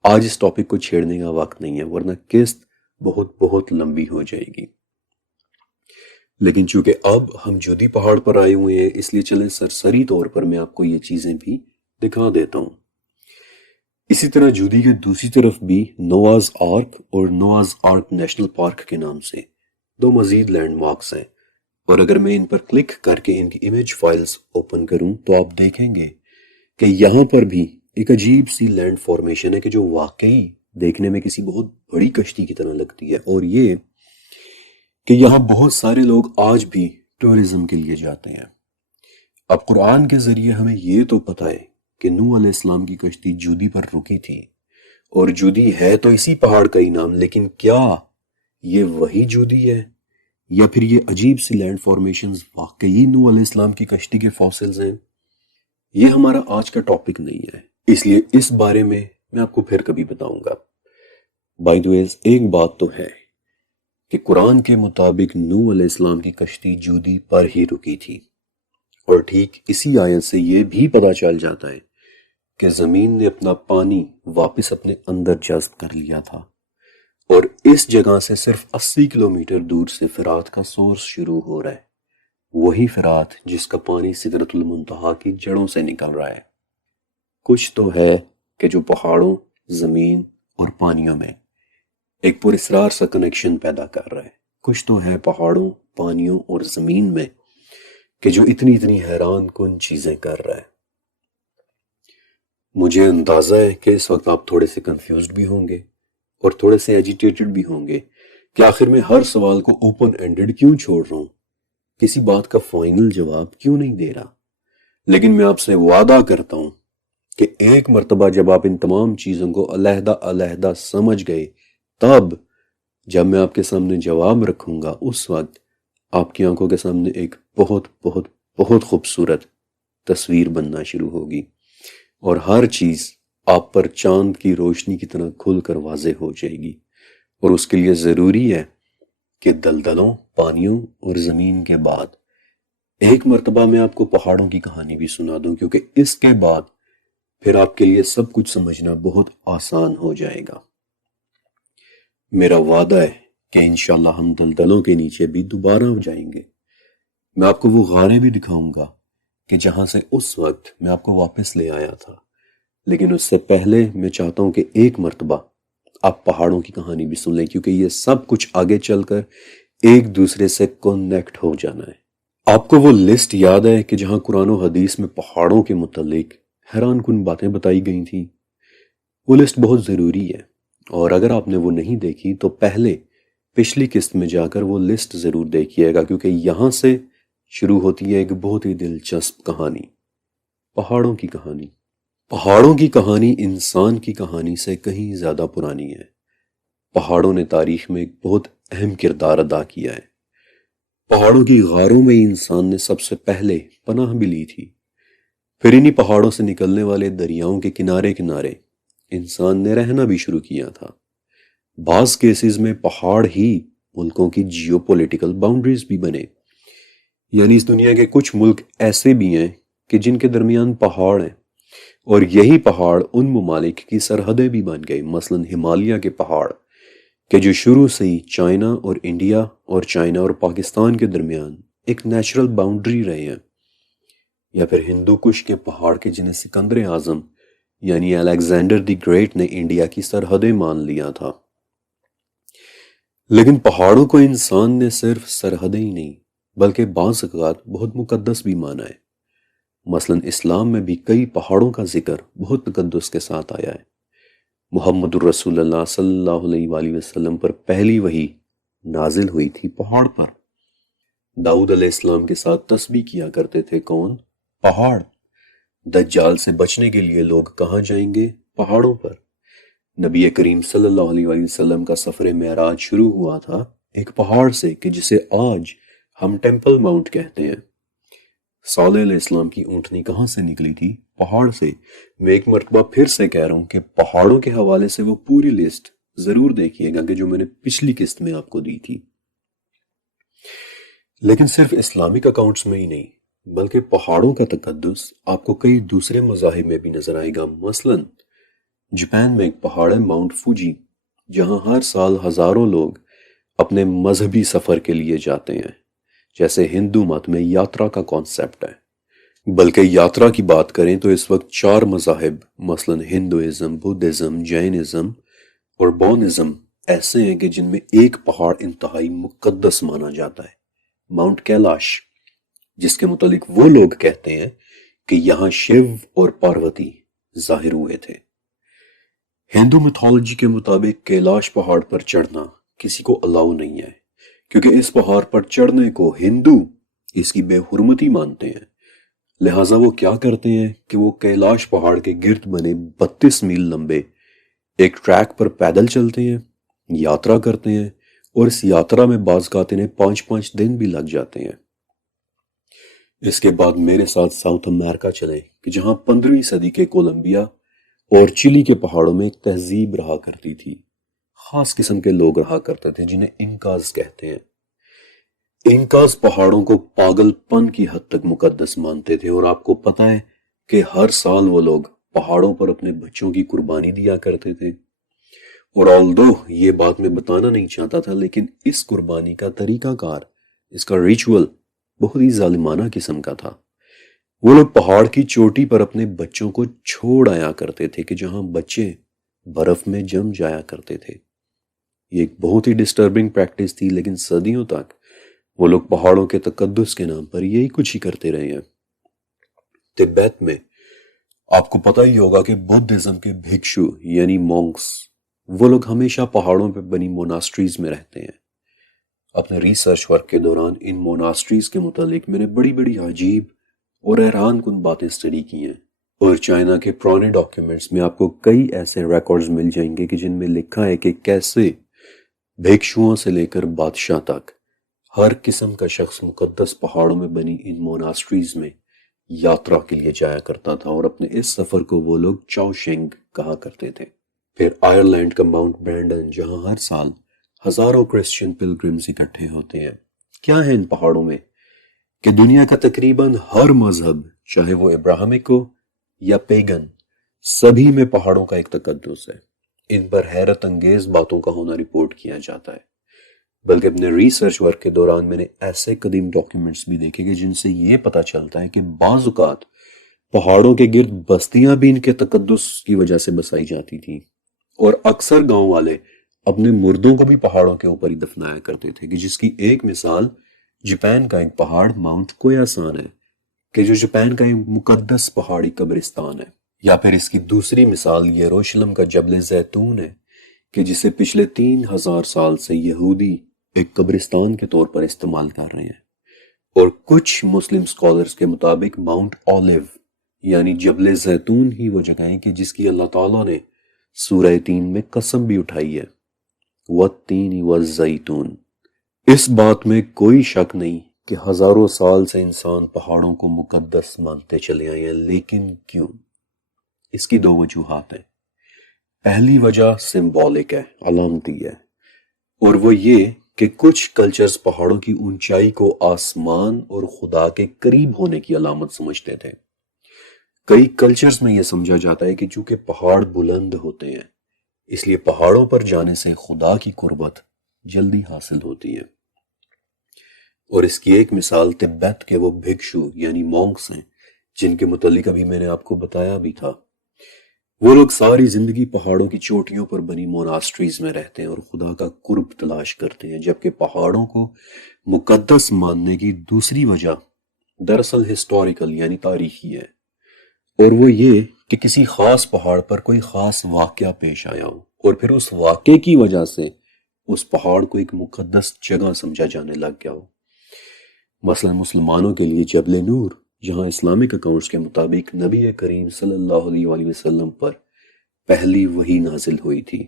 آج اس ٹاپک کو چھیڑنے کا وقت نہیں ہے، ورنہ قسط بہت لمبی ہو جائے گی۔ لیکن چونکہ اب ہم جودی پہاڑ پر آئے ہوئے ہیں اس لیے چلیں سرسری طور پر میں آپ کو یہ چیزیں بھی دکھا دیتا ہوں۔ اسی طرح جودی کے دوسری طرف بھی نوآز آرک اور نوآز آرک نیشنل پارک کے نام سے 2 مزید لینڈ مارکس ہیں، اور اگر میں ان پر کلک کر کے ان کی امیج فائلز اوپن کروں تو آپ دیکھیں گے کہ یہاں پر بھی ایک عجیب سی لینڈ فارمیشن ہے کہ جو واقعی دیکھنے میں کسی بہت بڑی کشتی کی طرح لگتی ہے، اور یہ کہ یہاں بہت سارے لوگ آج بھی ٹورزم کے لیے جاتے ہیں۔ اب قرآن کے ذریعے ہمیں یہ تو پتہ ہے کہ نوح علیہ السلام کی کشتی جودی پر رکی تھی، اور جودی ہے تو اسی پہاڑ کا ہی نام، لیکن کیا یہ وہی جودی ہے یا پھر یہ عجیب سی لینڈ فارمیشنز واقعی نوح علیہ السلام کی کشتی کے فاسلز ہیں؟ یہ ہمارا آج کا ٹاپک نہیں ہے، اس لیے اس بارے میں آپ کو پھر کبھی بتاؤں گا۔ بائی دی ویز ایک بات تو ہے کہ قرآن کے مطابق نوح علیہ السلام کی کشتی جودی پر ہی رکی تھی، اور ٹھیک اسی آیت سے یہ بھی پتہ چل جاتا ہے کہ زمین نے اپنا پانی واپس اپنے اندر جذب کر لیا تھا، اور اس جگہ سے صرف 80 کلومیٹر دور سے فرات کا سورس شروع ہو رہا ہے، وہی فرات جس کا پانی سدرۃ المنتہا کی جڑوں سے نکل رہا ہے۔ کچھ تو ہے کہ جو پہاڑوں، زمین اور پانیوں میں ایک پراسرار سا کنیکشن پیدا کر رہا ہے، کچھ تو ہے پہاڑوں، پانیوں اور زمین میں کہ جو اتنی حیران کن چیزیں کر رہا ہے۔ مجھے اندازہ ہے کہ اس وقت آپ تھوڑے سے کنفیوزڈ بھی ہوں گے اور تھوڑے سے ایجیٹیٹڈ بھی ہوں گے کہ آخر میں ہر سوال کو اوپن اینڈڈ کیوں چھوڑ رہا ہوں، کسی بات کا فائنل جواب کیوں نہیں دے رہا۔ لیکن میں آپ سے وعدہ کرتا ہوں کہ ایک مرتبہ جب آپ ان تمام چیزوں کو علیحدہ سمجھ گئے، تب جب میں آپ کے سامنے جواب رکھوں گا اس وقت آپ کی آنکھوں کے سامنے ایک بہت خوبصورت تصویر بننا شروع ہوگی، اور ہر چیز آپ پر چاند کی روشنی کی طرح کھل کر واضح ہو جائے گی۔ اور اس کے لیے ضروری ہے کہ دلدلوں، پانیوں اور زمین کے بعد ایک مرتبہ میں آپ کو پہاڑوں کی کہانی بھی سنا دوں، کیونکہ اس کے بعد پھر آپ کے لیے سب کچھ سمجھنا بہت آسان ہو جائے گا۔ میرا وعدہ ہے کہ انشاءاللہ ہم دلدلوں کے نیچے بھی دوبارہ جائیں گے۔ میں آپ کو وہ غاریں بھی دکھاؤں گا کہ جہاں سے اس وقت میں آپ کو واپس لے آیا تھا، لیکن اس سے پہلے میں چاہتا ہوں کہ ایک مرتبہ آپ پہاڑوں کی کہانی بھی سن لیں، کیونکہ یہ سب کچھ آگے چل کر ایک دوسرے سے کنیکٹ ہو جانا ہے۔ آپ کو وہ لسٹ یاد ہے کہ جہاں قرآن و حدیث میں پہاڑوں کے متعلق حیران کن باتیں بتائی گئی تھیں؟ وہ لسٹ بہت ضروری ہے، اور اگر آپ نے وہ نہیں دیکھی تو پہلے پچھلی قسط میں جا کر وہ لسٹ ضرور دیکھیے گا، کیونکہ یہاں سے شروع ہوتی ہے ایک بہت ہی دلچسپ کہانی، پہاڑوں کی کہانی۔ پہاڑوں کی کہانی انسان کی کہانی سے کہیں زیادہ پرانی ہے۔ پہاڑوں نے تاریخ میں ایک بہت اہم کردار ادا کیا ہے۔ پہاڑوں کی غاروں میں انسان نے سب سے پہلے پناہ بھی لی تھی، پھر انہی پہاڑوں سے نکلنے والے دریاؤں کے کنارے انسان نے رہنا بھی شروع کیا تھا۔ بعض کیسز میں پہاڑ ہی ملکوں کی جیو پولیٹیکل باؤنڈریز بھی بنے، یعنی اس دنیا کے کچھ ملک ایسے بھی ہیں کہ جن کے درمیان پہاڑ ہیں، اور یہی پہاڑ ان ممالک کی سرحدیں بھی بن گئے، مثلا ہمالیہ کے پہاڑ کہ جو شروع سے ہی چائنا اور انڈیا اور چائنا اور پاکستان کے درمیان ایک نیچرل باؤنڈری رہے ہیں، یا پھر ہندو کش کے پہاڑ کے جنہیں سکندر اعظم یعنی الیگزینڈر دی گریٹ نے انڈیا کی سرحدیں مان لیا تھا۔ لیکن پہاڑوں کو انسان نے صرف سرحدیں ہی نہیں بلکہ بعض اوقات بہت مقدس بھی مانا ہے۔ مثلاً اسلام میں بھی کئی پہاڑوں کا ذکر بہت تقدس کے ساتھ آیا ہے۔ محمد الرسول اللہ صلی اللہ علیہ وآلہ وسلم پر پہلی وحی نازل ہوئی تھی پہاڑ پر۔ داؤد علیہ السلام کے ساتھ تسبیح کیا کرتے تھے کون؟ پہاڑ۔ دجال سے بچنے کے لیے لوگ کہاں جائیں گے؟ پہاڑوں پر۔ نبی کریم صلی اللہ علیہ وآلہ وسلم کا سفر معراج شروع ہوا تھا ایک پہاڑ سے کہ جسے آج ہم ٹیمپل ماؤنٹ کہتے ہیں۔ صالح علیہ السلام کی اونٹنی کہاں سے نکلی تھی؟ پہاڑ سے۔ میں ایک مرتبہ پھر سے کہہ رہا ہوں کہ پہاڑوں کے حوالے سے وہ پوری لسٹ ضرور دیکھیے گا کہ جو میں نے پچھلی قسط میں آپ کو دی تھی۔ لیکن صرف اسلامک اکاؤنٹس میں ہی نہیں بلکہ پہاڑوں کا تقدس آپ کو کئی دوسرے مذاہب میں بھی نظر آئے گا۔ مثلاً جاپان میں ایک پہاڑ ہے ماؤنٹ فوجی، جہاں ہر سال ہزاروں لوگ اپنے مذہبی سفر کے لیے جاتے ہیں۔ جیسے ہندو مت میں یاترا کا کانسیپٹ ہے، بلکہ یاترا کی بات کریں تو اس وقت 4 مذاہب مثلاً ہندوازم، بدھزم، جینزم اور بودھزم ایسے ہیں کہ جن میں ایک پہاڑ انتہائی مقدس مانا جاتا ہے، ماؤنٹ کیلاش، جس کے متعلق وہ لوگ کہتے ہیں کہ یہاں شیو اور پاروتی ظاہر ہوئے تھے۔ ہندو میتھولوجی کے مطابق کیلاش پہاڑ پر چڑھنا کسی کو الاؤ نہیں ہے، کیونکہ اس پہاڑ پر چڑھنے کو ہندو اس کی بے حرمتی مانتے ہیں۔ لہٰذا وہ کیا کرتے ہیں کہ وہ کیلاش پہاڑ کے گرد بنے 32 میل لمبے ایک ٹریک پر پیدل چلتے ہیں، یاترا کرتے ہیں، اور اس یاترا میں بعض اوقات انہیں 5 دن بھی لگ جاتے ہیں۔ اس کے بعد میرے ساتھ ساؤتھ امریکہ چلیں کہ جہاں 15ویں صدی کے کولمبیا اور چلی کے پہاڑوں میں ایک تہذیب رہا کرتی تھی۔ خاص قسم کے لوگ رہا کرتے تھے جنہیں انکاز کہتے ہیں۔ انکاز پہاڑوں کو پاگل پن کی حد تک مقدس مانتے تھے، اور آپ کو پتہ ہے کہ ہر سال وہ لوگ پہاڑوں پر اپنے بچوں کی قربانی دیا کرتے تھے۔ اور آلدو یہ بات میں بتانا نہیں چاہتا تھا، لیکن اس قربانی کا طریقہ کار، اس کا ریچول بہت ہی ظالمانہ قسم کا تھا۔ وہ لوگ پہاڑ کی چوٹی پر اپنے بچوں کو چھوڑ آیا کرتے تھے کہ جہاں بچے برف میں جم جایا کرتے تھے۔ یہ ایک بہت ہی ڈسٹربنگ پریکٹس تھی، لیکن صدیوں تک وہ لوگ پہاڑوں کے تقدس کے نام پر یہی کچھ ہی کرتے رہے ہیں۔ تبت میں آپ کو پتہ ہی ہوگا کہ بدھزم کے بھکشو یعنی مونکس، وہ لوگ ہمیشہ پہاڑوں پہ بنی موناسٹریز میں رہتے ہیں۔ اپنے ریسرچ ورک کے دوران ان موناسٹریز کے متعلق میں نے بڑی بڑی عجیب اور حیران کن باتیں اسٹڈی کی ہیں، اور چائنا کے پرانے ڈاکیومنٹس میں آپ کو کئی ایسے ریکارڈز مل جائیں گے کہ جن میں لکھا ہے کہ کیسے بھکشوؤں سے لے کر بادشاہ تک ہر قسم کا شخص مقدس پہاڑوں میں بنی ان موناسٹریز میں یاترا کے لیے جایا کرتا تھا، اور اپنے اس سفر کو وہ لوگ چاؤ شینگ کہا کرتے تھے۔ پھر آئرلینڈ کا ماؤنٹ برینڈن، جہاں ہر سال ہزاروں کرسچین پلگرمز اکٹھے ہوتے ہیں۔ کیا ہے ان پہاڑوں میں کہ دنیا کا تقریباً ہر مذہب، چاہے وہ ابراہمک ہو یا پیگن، سبھی میں پہاڑوں کا ایک تقدس ہے۔ ان پر حیرت انگیز باتوں کا ہونا رپورٹ کیا جاتا ہے، بلکہ اپنے ریسرچ ورک کے دوران میں نے ایسے قدیم ڈاکیومنٹس بھی دیکھے کہ جن سے یہ پتہ چلتا ہے کہ بعض اوقات پہاڑوں کے گرد بستیاں بھی ان کے تقدس کی وجہ سے بسائی جاتی تھیں، اور اکثر گاؤں والے اپنے مردوں کو بھی پہاڑوں کے اوپر ہی دفنایا کرتے تھے، کہ جس کی ایک مثال جاپان کا ایک پہاڑ ماؤنٹ کویاسان ہے، کہ جو جاپان کا ایک مقدس پہاڑی قبرستان ہے۔ یا پھر اس کی دوسری مثال یروشلم کا جبل زیتون ہے، کہ جسے پچھلے 3000 سال سے یہودی ایک قبرستان کے طور پر استعمال کر رہے ہیں۔ اور کچھ مسلم سکالرز کے مطابق ماؤنٹ اولیو یعنی جبل زیتون ہی وہ جگہ ہے کہ جس کی اللہ تعالیٰ نے سورہ تین میں قسم بھی اٹھائی ہے، وَالتِّینِ وَالزَّیْتُونِ۔ اس بات میں کوئی شک نہیں کہ ہزاروں سال سے انسان پہاڑوں کو مقدس مانتے چلے آئے ہیں، لیکن کیوں؟ اس کی 2 وجوہات ہیں۔ پہلی وجہ سمبولک ہے، علامتی ہے، اور وہ یہ کہ کچھ کلچرز پہاڑوں کی اونچائی کو آسمان اور خدا کے قریب ہونے کی علامت سمجھتے تھے۔ کئی کلچرز میں یہ سمجھا جاتا ہے کہ چونکہ پہاڑ بلند ہوتے ہیں، اس لیے پہاڑوں پر جانے سے خدا کی قربت جلدی حاصل ہوتی ہے۔ اور اس کی ایک مثال تبت کے وہ بھکشو یعنی مونکس ہیں، جن کے متعلق ابھی میں نے آپ کو بتایا بھی تھا۔ وہ لوگ ساری زندگی پہاڑوں کی چوٹیوں پر بنی موناسٹریز میں رہتے ہیں اور خدا کا قرب تلاش کرتے ہیں، جبکہ پہاڑوں کو مقدس ماننے کی دوسری وجہ دراصل ہسٹوریکل یعنی تاریخی ہے، اور وہ یہ کہ کسی خاص پہاڑ پر کوئی خاص واقعہ پیش آیا ہو اور پھر اس واقعے کی وجہ سے اس پہاڑ کو ایک مقدس جگہ سمجھا جانے لگ گیا ہو۔ مثلا مسلمانوں کے لیے جبل نور، جہاں اسلامک اکاؤنٹس کے مطابق نبی کریم صلی اللہ علیہ وآلہ وسلم پر پہلی وحی نازل ہوئی تھی،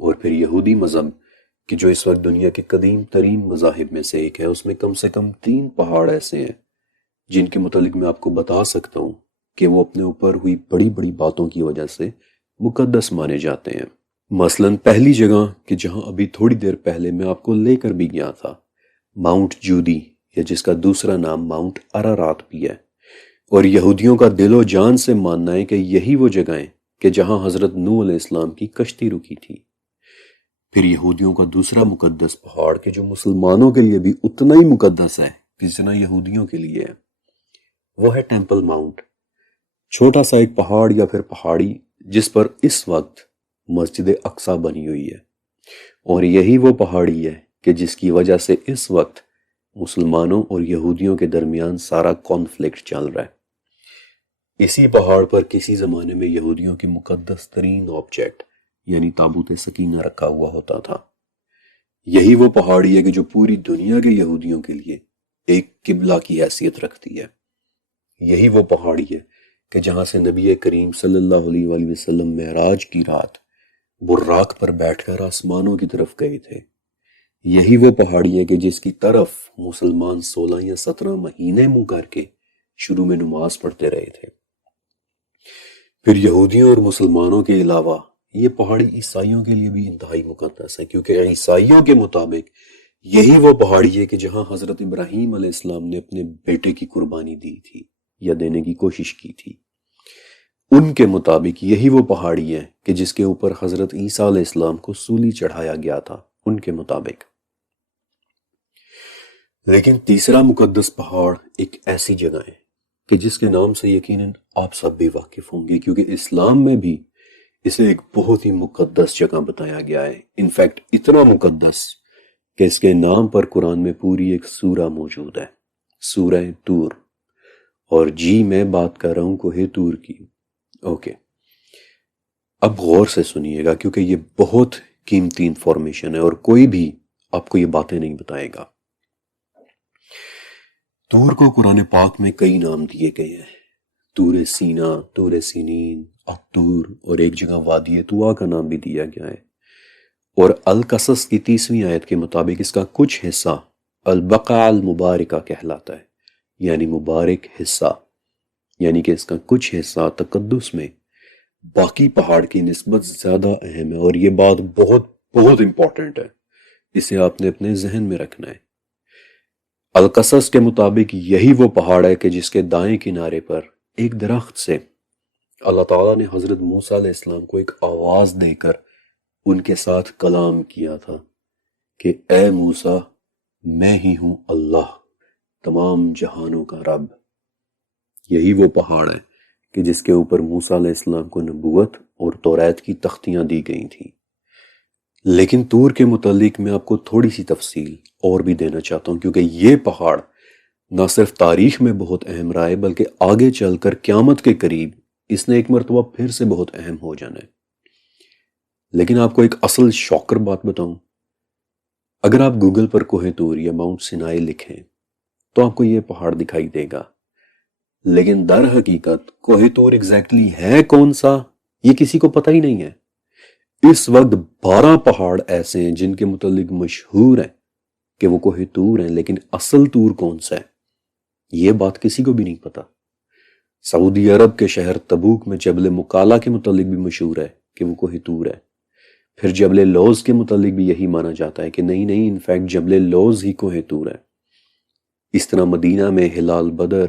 اور پھر یہودی مذہب کہ جو اس وقت دنیا کے قدیم ترین مذاہب میں سے ایک ہے، اس میں کم سے کم 3 پہاڑ ایسے ہیں جن کے متعلق میں آپ کو بتا سکتا ہوں کہ وہ اپنے اوپر ہوئی بڑی بڑی باتوں کی وجہ سے مقدس مانے جاتے ہیں۔ مثلا پہلی جگہ کہ جہاں ابھی تھوڑی دیر پہلے میں آپ کو لے کر بھی گیا تھا، ماؤنٹ جودی، یا جس کا دوسرا نام ماؤنٹ ارارات بھی ہے، اور یہودیوں کا دل و جان سے ماننا ہے کہ یہی وہ جگہیں کہ جہاں حضرت نوح علیہ السلام کی کشتی رکی تھی۔ پھر یہودیوں کا دوسرا مقدس پہاڑ کہ جو مسلمانوں کے لیے بھی اتنا ہی مقدس ہے کہ جتنا یہودیوں کے لیے ہے، وہ ہے ٹیمپل ماؤنٹ، چھوٹا سا ایک پہاڑ یا پھر پہاڑی جس پر اس وقت مسجد اقصی بنی ہوئی ہے، اور یہی وہ پہاڑی ہے کہ جس کی وجہ سے اس وقت مسلمانوں اور یہودیوں کے درمیان سارا کانفلکٹ چل رہا ہے۔ اسی پہاڑ پر کسی زمانے میں یہودیوں کی مقدس ترین آبجیکٹ یعنی تابوت سکینہ رکھا ہوا ہوتا تھا۔ یہی وہ پہاڑی ہے کہ جو پوری دنیا کے یہودیوں کے لیے ایک قبلہ کی حیثیت رکھتی ہے۔ یہی وہ پہاڑی ہے کہ جہاں سے نبی کریم صلی اللہ علیہ وآلہ وسلم معراج کی رات براق پر بیٹھ کر آسمانوں کی طرف گئے تھے۔ یہی وہ پہاڑی ہے کہ جس کی طرف مسلمان 16 یا 17 مہینے منہ کر کے شروع میں نماز پڑھتے رہے تھے۔ پھر یہودیوں اور مسلمانوں کے علاوہ یہ پہاڑی عیسائیوں کے لیے بھی انتہائی مقدس ہے، کیونکہ عیسائیوں کے مطابق یہی وہ پہاڑی ہے کہ جہاں حضرت ابراہیم علیہ السلام نے اپنے بیٹے کی قربانی دی تھی یا دینے کی کوشش کی تھی۔ ان کے مطابق یہی وہ پہاڑی ہے کہ جس کے اوپر حضرت عیسیٰ علیہ السلام کو سولی چڑھایا گیا تھا ان کے مطابق۔ لیکن تیسرا مقدس پہاڑ ایک ایسی جگہ ہے کہ جس کے نام سے یقیناً آپ سب بھی واقف ہوں گے، کیونکہ اسلام میں بھی اسے ایک بہت ہی مقدس جگہ بتایا گیا ہے۔ انفیکٹ اتنا مقدس کہ اس کے نام پر قرآن میں پوری ایک سورہ موجود ہے، سورہ طور، اور جی میں بات کر رہا ہوں کوہ طور کی۔ اوکے، اب غور سے سنیے گا کیونکہ یہ بہت قیمتی انفارمیشن ہے اور کوئی بھی آپ کو یہ باتیں نہیں بتائے گا۔ طور کو قرآن پاک میں کئی نام دیے گئے ہیں، طور سینا، طور سینین، الطور، اور ایک جگہ وادی طوا کا نام بھی دیا گیا ہے، اور القصص کی 30ویں آیت کے مطابق اس کا کچھ حصہ البقاع المبارکہ کہلاتا ہے، یعنی مبارک حصہ، یعنی کہ اس کا کچھ حصہ تقدس میں باقی پہاڑ کی نسبت زیادہ اہم ہے، اور یہ بات بہت بہت امپورٹنٹ ہے، اسے آپ نے اپنے ذہن میں رکھنا ہے۔ القصص کے مطابق یہی وہ پہاڑ ہے کہ جس کے دائیں کنارے پر ایک درخت سے اللہ تعالیٰ نے حضرت موسیٰ علیہ السلام کو ایک آواز دے کر ان کے ساتھ کلام کیا تھا کہ اے موسیٰ، میں ہی ہوں اللہ، تمام جہانوں کا رب۔ یہی وہ پہاڑ ہے کہ جس کے اوپر موسیٰ علیہ السلام کو نبوت اور توریت کی تختیاں دی گئی تھیں۔ لیکن طور کے متعلق میں آپ کو تھوڑی سی تفصیل اور بھی دینا چاہتا ہوں، کیونکہ یہ پہاڑ نہ صرف تاریخ میں بہت اہم رہا ہے بلکہ آگے چل کر قیامت کے قریب اس نے ایک مرتبہ پھر سے بہت اہم ہو جانا ہے۔ لیکن آپ کو ایک اصل شاکر بات بتاؤں، اگر آپ گوگل پر کوہ طور یا ماؤنٹ سینائی لکھیں تو آپ کو یہ پہاڑ دکھائی دے گا، لیکن در حقیقت کوہ طور ایگزیکٹلی ہے کون سا یہ کسی کو پتہ ہی نہیں ہے۔ اس وقت 12 پہاڑ ایسے ہیں جن کے متعلق مشہور ہیں کہ وہ کوہ طور ہیں، لیکن اصل طور کون سا ہے یہ بات کسی کو بھی نہیں پتا۔ سعودی عرب کے شہر تبوک میں جبل مکالا کے متعلق بھی مشہور ہے کہ وہ کوہ طور ہے۔ پھر جبل لوز کے متعلق بھی یہی مانا جاتا ہے کہ نہیں، انفیکٹ جبل لوز ہی کوہ طور ہے۔ اس طرح مدینہ میں ہلال بدر،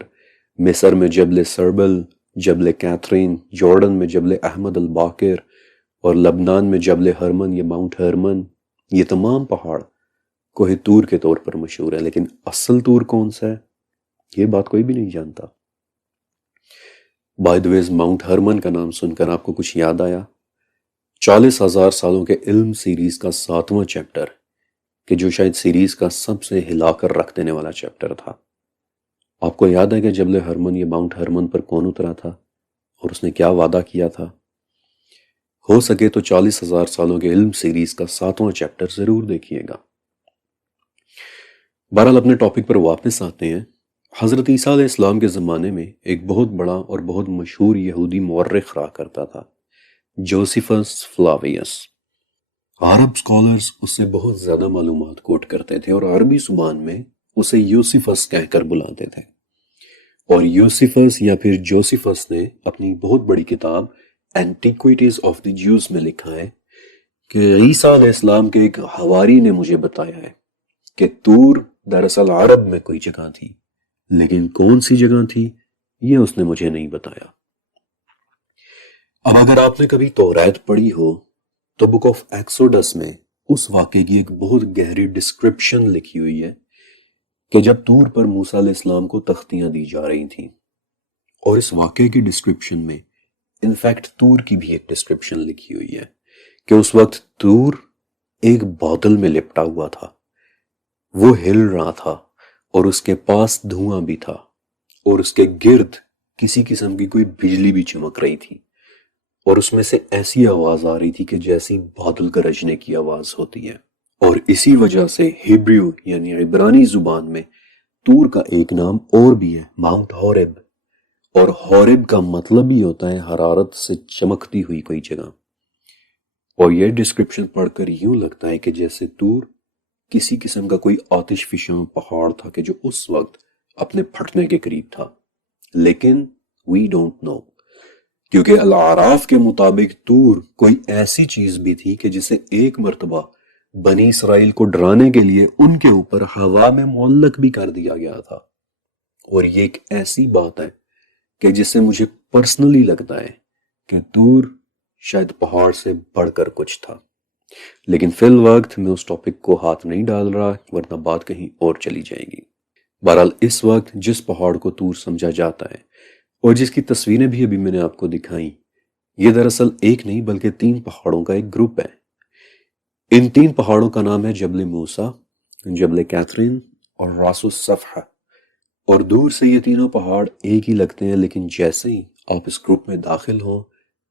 مصر میں جبل سربل، جبل کیتھرین، جارڈن میں جبل احمد الباقر، اور لبنان میں جبل ہرمن یا ماؤنٹ ہرمن، یہ تمام پہاڑ کوہ طور کے طور پر مشہور ہے، لیکن اصل طور کون سا ہے یہ بات کوئی بھی نہیں جانتا۔ By the way Mount Hermon کا نام سن کر آپ کو کچھ یاد آیا؟ 40,000 سالوں کے علم سیریز کا 7واں چیپٹر، کہ جو شاید سیریز کا سب سے ہلا کر رکھ دینے والا چیپٹر تھا۔ آپ کو یاد ہے کہ جبل ہرمن یا ماؤنٹ ہرمن پر کون اترا تھا اور اس نے کیا وعدہ کیا تھا؟ ہو سکے تو 40,000 سالوں کے علم سیریز کا 7واں چیپٹر ضرور دیکھیے گا۔ بہرحال اپنے ٹاپک پر واپس آتے ہیں۔ حضرت عیسیٰ علیہ السلام کے زمانے میں ایک بہت بڑا اور بہت مشہور یہودی مورخ رہا کرتا تھا، جوسیفس فلاویس۔ عرب سکولرز اس سے بہت زیادہ معلومات کوٹ کرتے تھے اور عربی زبان میں اسے یوسیفس کہہ کر بلاتے تھے، اور یوسیفس یا پھر جوسیفس نے اپنی بہت بڑی کتاب اینٹیکویٹیز آف دی جیوز میں لکھا ہے کہ عیسیٰ علیہ السلام کے ایک حواری نے مجھے بتایا ہے کہ طور دراصل عرب میں کوئی جگہ تھی، لیکن کون سی جگہ تھی یہ اس نے مجھے نہیں بتایا۔ اب اگر آپ نے کبھی توریت پڑھی ہو تو بک آف ایکسوڈس میں اس واقعے کی ایک بہت گہری ڈسکرپشن لکھی ہوئی ہے کہ جب طور پر موسیٰ علیہ السلام کو تختیاں دی جا رہی تھیں، اور اس واقعے کی ڈسکرپشن میں انفیکٹ طور کی بھی ایک ڈسکرپشن لکھی ہوئی ہے کہ اس وقت طور ایک بادل میں لپٹا ہوا تھا، وہ ہل رہا تھا اور اس کے پاس دھواں بھی تھا، اور اس کے گرد کسی قسم کی کوئی بجلی بھی چمک رہی تھی، اور اس میں سے ایسی آواز آ رہی تھی کہ جیسی بادل گرجنے کی آواز ہوتی ہے۔ اور اسی وجہ سے ہیبریو یعنی عبرانی زبان میں طور کا ایک نام اور بھی ہے، ماؤنٹ ہورب، اور ہورب کا مطلب ہی ہوتا ہے حرارت سے چمکتی ہوئی کوئی جگہ۔ اور یہ ڈسکرپشن پڑھ کر یوں لگتا ہے کہ جیسے طور کسی قسم کا کوئی آتش فشاں پہاڑ تھا کہ جو اس وقت اپنے پھٹنے کے قریب تھا، لیکن وی ڈونٹ نو، کیونکہ الاعراف کے مطابق طور کوئی ایسی چیز بھی تھی کہ جسے ایک مرتبہ بنی اسرائیل کو ڈرانے کے لیے ان کے اوپر ہوا میں معلق بھی کر دیا گیا تھا۔ اور یہ ایک ایسی بات ہے کہ جس سے مجھے پرسنلی لگتا ہے کہ طور شاید پہاڑ سے بڑھ کر کچھ تھا، لیکن فی الوقت میں اس ٹاپک کو ہاتھ نہیں ڈال رہا، ورنہ بات کہیں اور چلی جائے گی۔ بہرحال اس وقت جس پہاڑ کو طور سمجھا جاتا ہے اور جس کی تصویریں بھی ابھی میں نے آپ کو دکھائیں، یہ دراصل ایک نہیں بلکہ 3 پہاڑوں کا ایک گروپ ہے۔ ان 3 پہاڑوں کا نام ہے جبل موسیٰ، جبل کیتھرین اور راس الصفحہ، اور دور سے یہ تینوں پہاڑ ایک ہی لگتے ہیں، لیکن جیسے ہی آپ اس گروپ میں داخل ہوں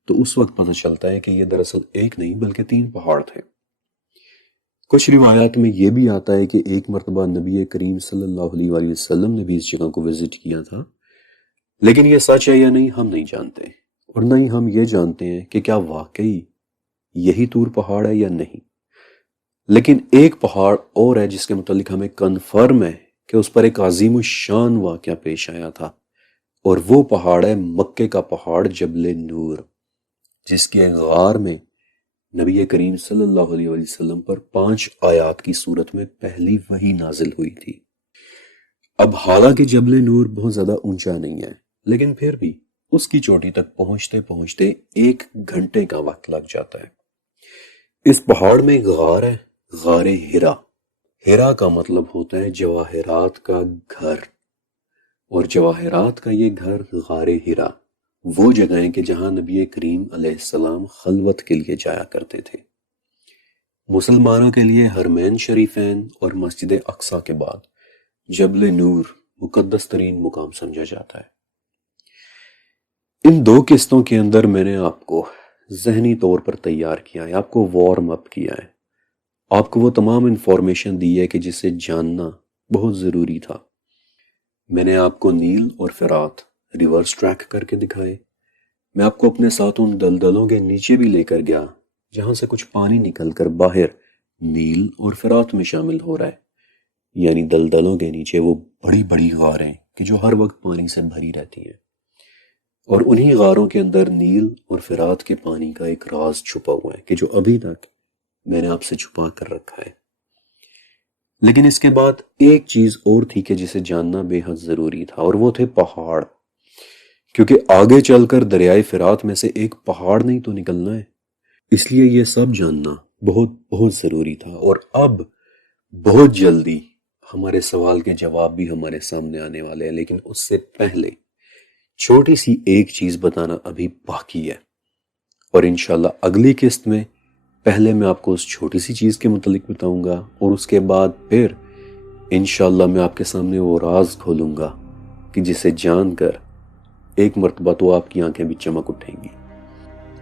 تو اس وقت پتہ چلتا ہے کہ یہ دراصل ایک نہیں بلکہ 3 پہاڑ تھے۔ کچھ روایات میں یہ بھی آتا ہے کہ ایک مرتبہ نبی کریم صلی اللہ علیہ وآلہ وسلم نے بھی اس جگہ کو وزٹ کیا تھا، لیکن یہ سچ ہے یا نہیں ہم نہیں جانتے، اور نہ ہی ہم یہ جانتے ہیں کہ کیا واقعی یہی طور پہاڑ ہے یا نہیں۔ لیکن ایک پہاڑ اور ہے جس کے متعلق ہمیں کنفرم ہے کہ اس پر ایک عظیم الشان واقعہ پیش آیا تھا، اور وہ پہاڑ ہے مکے کا پہاڑ جبل نور، جس کے غار میں نبی کریم صلی اللہ علیہ وسلم پر 5 آیات کی صورت میں پہلی وحی نازل ہوئی تھی۔ اب حالانکہ جبل نور بہت زیادہ اونچا نہیں ہے، لیکن پھر بھی اس کی چوٹی تک پہنچتے پہنچتے 1 گھنٹے کا وقت لگ جاتا ہے۔ اس پہاڑ میں ایک غار ہے، غار ہرا۔ ہرا کا مطلب ہوتا ہے جواہرات کا گھر، اور جواہرات کا یہ گھر غار ہرا وہ جگہ ہے کہ جہاں نبی کریم علیہ السلام خلوت کے لیے جایا کرتے تھے۔ مسلمانوں کے لیے حرمین شریفین اور مسجد اقصی کے بعد جبل نور مقدس ترین مقام سمجھا جاتا ہے۔ ان 2 قسطوں کے اندر میں نے آپ کو ذہنی طور پر تیار کیا ہے، آپ کو وارم اپ کیا ہے، آپ کو وہ تمام انفارمیشن دی ہے کہ جسے جاننا بہت ضروری تھا۔ میں نے آپ کو نیل اور فرات ریورس ٹریک کر کے دکھائے، میں آپ کو اپنے ساتھ ان دلدلوں کے نیچے بھی لے کر گیا جہاں سے کچھ پانی نکل کر باہر نیل اور فرات میں شامل ہو رہا ہے، یعنی دلدلوں کے نیچے وہ بڑی بڑی غاریں کہ جو ہر وقت پانی سے بھری رہتی ہیں، اور انہی غاروں کے اندر نیل اور فرات کے پانی کا ایک راز چھپا ہوا ہے کہ جو ابھی تک میں نے آپ سے چھپا کر رکھا ہے۔ لیکن اس کے بعد ایک چیز اور تھی کہ جسے جاننا بے حد ضروری تھا، اور وہ تھے پہاڑ، کیونکہ آگے چل کر دریائے فرات میں سے ایک پہاڑ نہیں تو نکلنا ہے، اس لیے یہ سب جاننا بہت بہت ضروری تھا۔ اور اب بہت جلدی ہمارے سوال کے جواب بھی ہمارے سامنے آنے والے ہیں، لیکن اس سے پہلے چھوٹی سی ایک چیز بتانا ابھی باقی ہے، اور انشاءاللہ اگلی قسط میں پہلے میں آپ کو اس چھوٹی سی چیز کے متعلق بتاؤں گا، اور اس کے بعد پھر انشاءاللہ میں آپ کے سامنے وہ راز کھولوں گا کہ جسے جان کر ایک مرتبہ تو آپ کی آنکھیں بھی چمک اٹھیں گی۔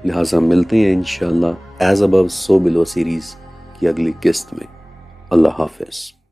لہٰذا ملتے ہیں انشاءاللہ ایز ابو سو بلو سیریز کی اگلی قسط میں۔ اللہ حافظ۔